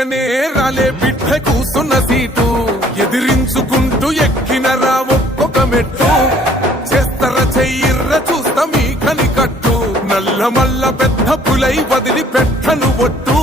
పక్కనే రాలే బిడ్డ కూసున్న సీటు. ఎదిరించుకుంటూ ఎక్కినరా ఒక్కొక్క మెట్టు. చెత్తర చెయ్యిర్ర చూస్తా మీ కని కట్టు నల్ల మల్ల పెద్ద పులై వదిలి పెట్టను ఒట్టు.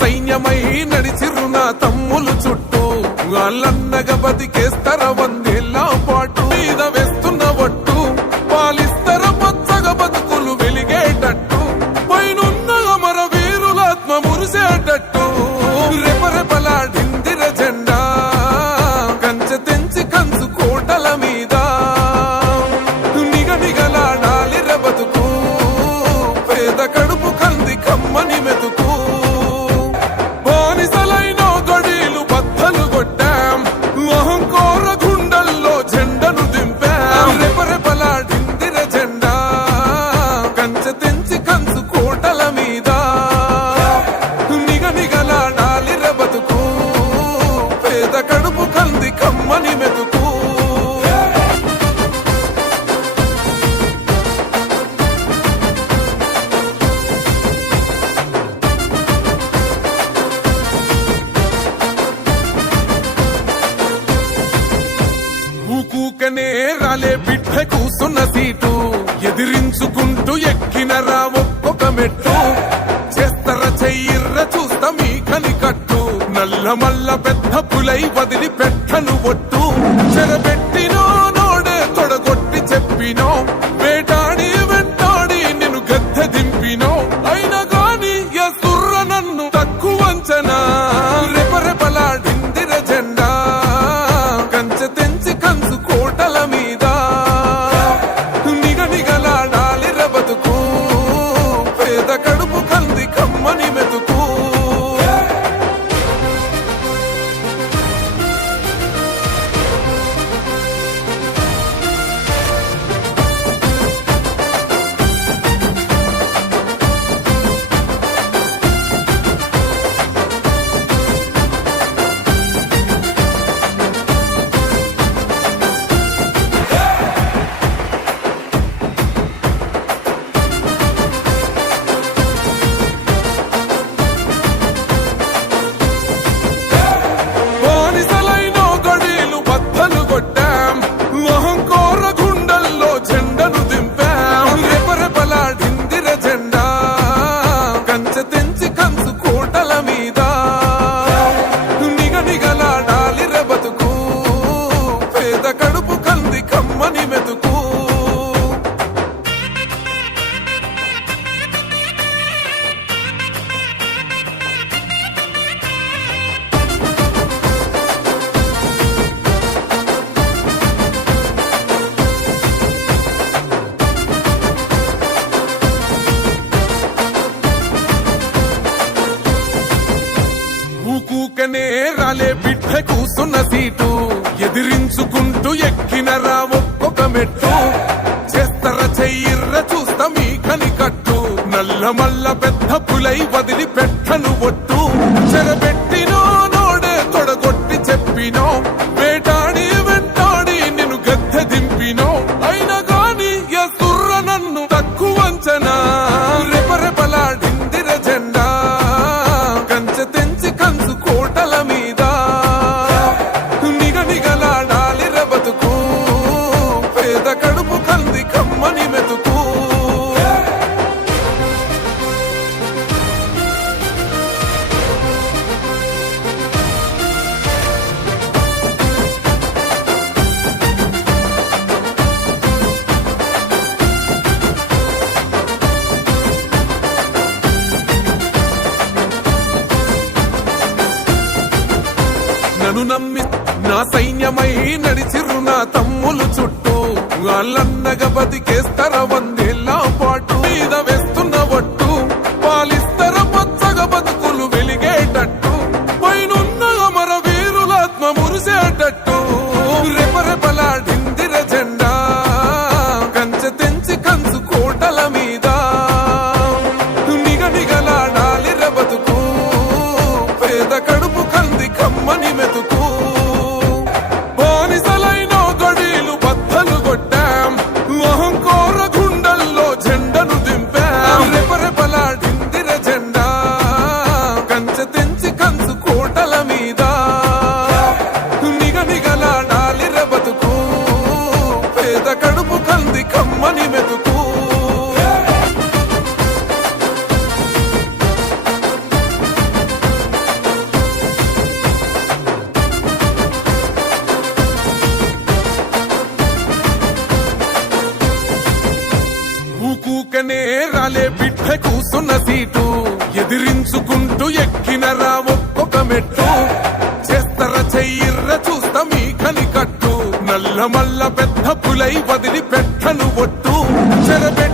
సైన్యమై నడిచిరు నా తమ్ములు చుట్టూ. వాళ్ళన్నగ బతికేస్తర వంద రా ఒక మెట్టు. చేస్తర చెయ్యిర్ర చూస్తా మీ కని కట్టు నల్ల మల్ల పెద్ద పులై వదిలి పెట్టను ఒట్టు. చెరబె రాలే బిడ్డ కూసున్న సీటు. ఎదిరించుకుంటూ ఎక్కినరా ఒక్కొక్క మెట్టు. చేస్తర చెయ్యిర్ర చూస్తా మీ కని కట్టు నల్ల మల్ల పెద్ద పులై వదిలి పెట్టను ఒట్టు. చెరబెట్టు నడిచిరు నా తమ్ములు చుట్టూ. వాళ్ళన్నగా బతికేస్తారా ఎదిరించుకుంటూ ఎక్కిన రాలే బిడ్డ సీటు. ఎదిరించుకుంటూ ఒక్కొక్క మెట్టు. మల్ల పెద్ద పులై వదిలి పెట్టను ఒట్టు. చెరబె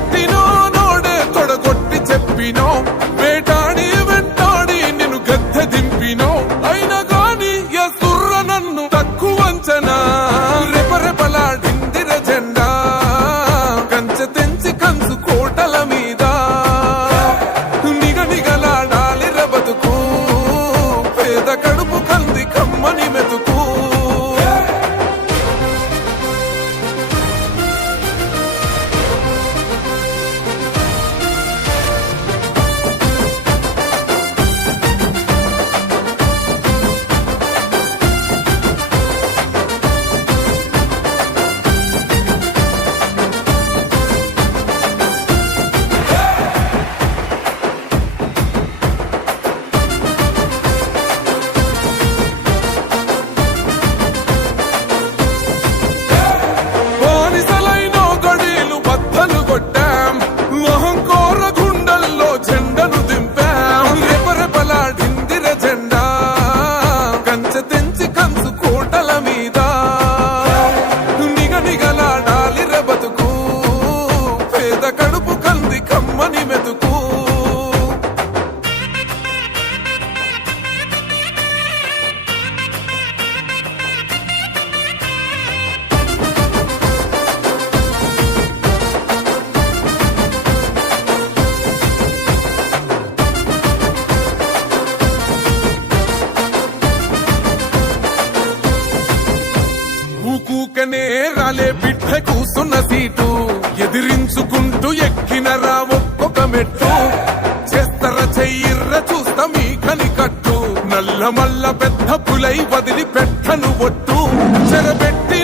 పక్కనే రాలే బిడ్డ కూసున్న సీటు. ఎదిరించుకుంటూ ఎక్కినరా ఒక్కొక్క మెట్టు. చేస్తర చెయ్యిర్ర చూస్తా మీ కట్టు నల్ల మల్ల పెద్ద పులై వదిలి పెట్టను ఒట్టు. చెరబెట్టి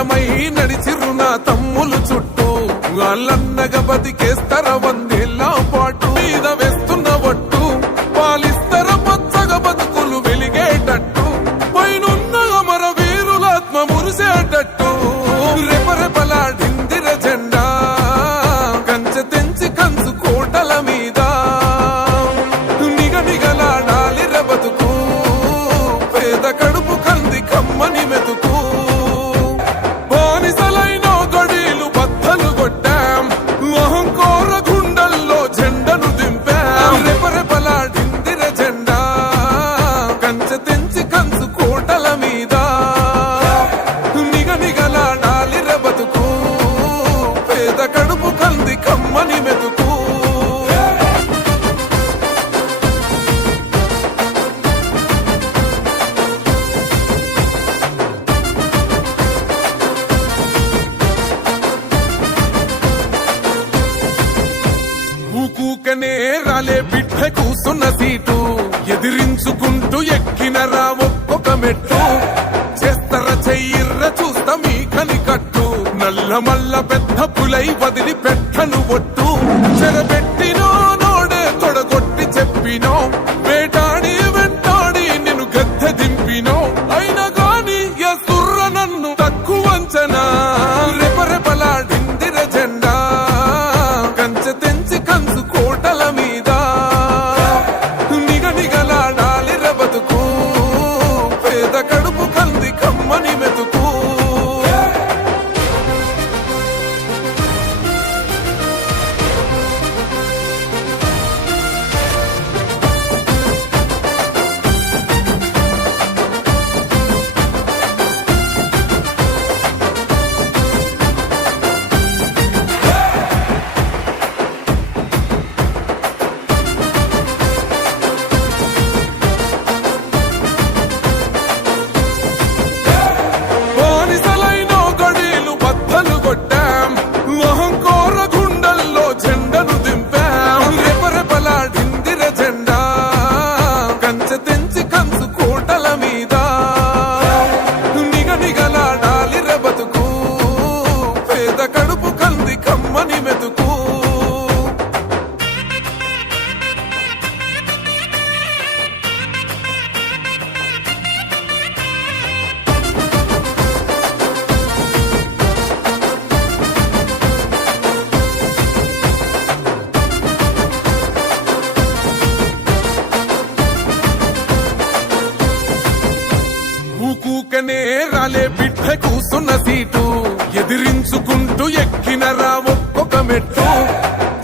ఐక్యమై నడిచిరు నా తమ్ములు చుట్టూ. వాళ్ళన్నగ బతికేస్తర వందేళ్ళ పాటు. మీద వేస్తున్న వట్టు పాలిస్తర పచ్చగ బతుకులు వెలిగేటట్టు. పైనున్న అమర వీరులాత్మ మురిసేటట్టు. పెట్టు. చేస్తర చెయ్యిర్ర చూస్తా మీ కని కట్టు నల్ల మల్ల పెద్ద పులై వదిలి పెట్టను ఒట్టు. చెరబెట్టినో నోడే తొడగొట్టి చెప్పినో. నేరాలే రాలే బిడ్డ కూసున్న సీటు. ఎదిరించుకుంటూ ఎక్కినరా ఒక్కొక్క మెట్టు.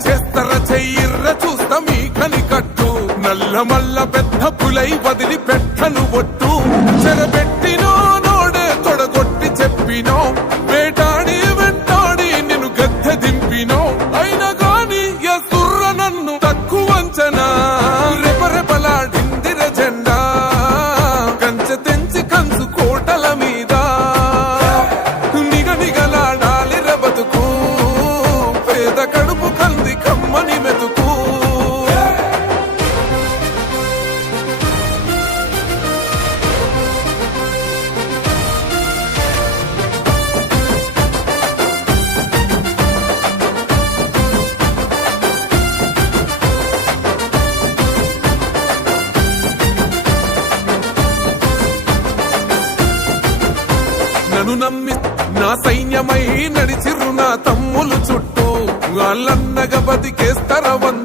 చేస్తర చెయ్యిర్ర చూస్తా మీ కనికట్టు. నల్ల మల్ల పెద్ద పులై వదిలి పెట్టను ఒట్టు. చెరబెట్టు నా సైన్యమై నడిచిరు నా తమ్ములు చుట్టూ. వాళ్ళన్నగ బతికేస్తరవన్